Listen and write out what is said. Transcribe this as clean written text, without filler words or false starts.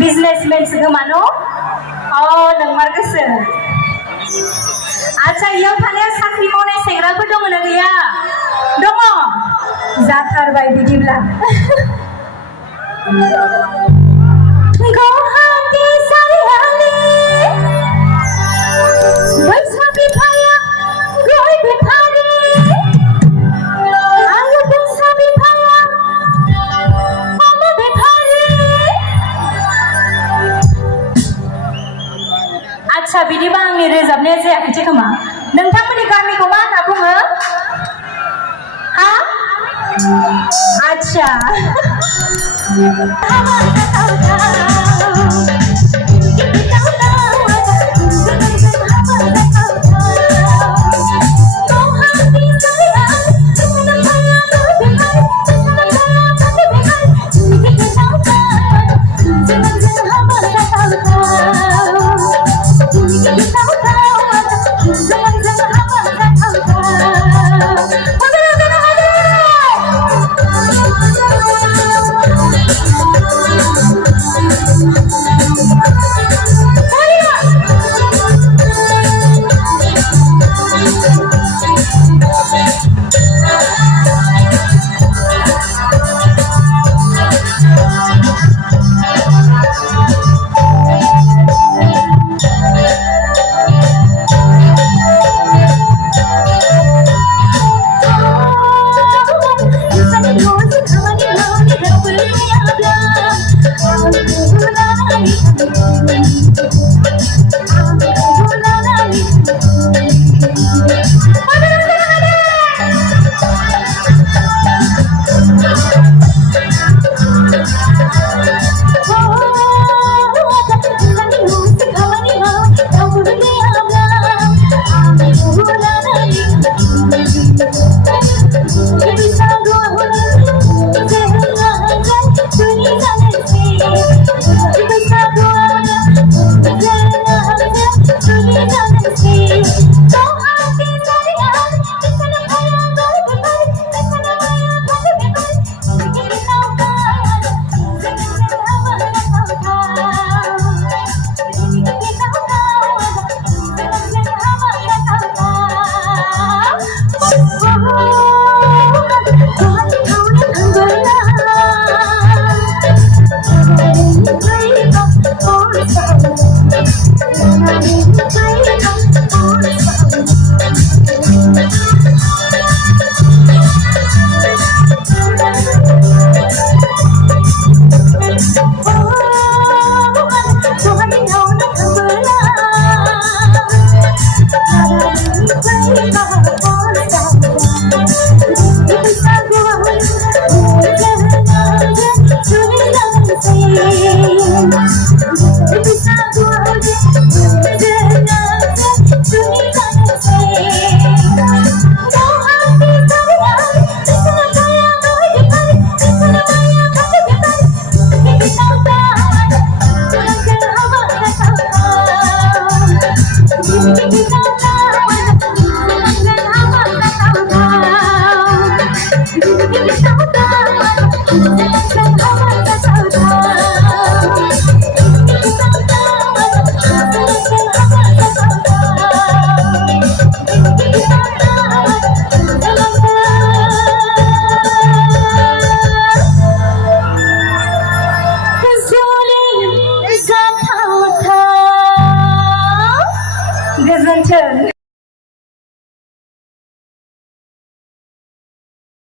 businessmen गमानो नोंमार गोसो आच्छा इयाव थानाया साख्रि मावनाय सेंग्राफोर दङ ना गैया दङ जाथारबाय बिदिब्ला गहाटी सारियाली बैसागि फाया गय बेफारी आलु बैसागि फाया अमा बेफारी आच्छा बिदिबा आंनि रोजाबनाया जायाखैसै खोमा नोंथांमोननि गामिखौ मा होनना बुङो हा आच्छा Hãy subscribe cho kênh Ghiền Mì Gõ để không bỏ lỡ những video hấp dẫn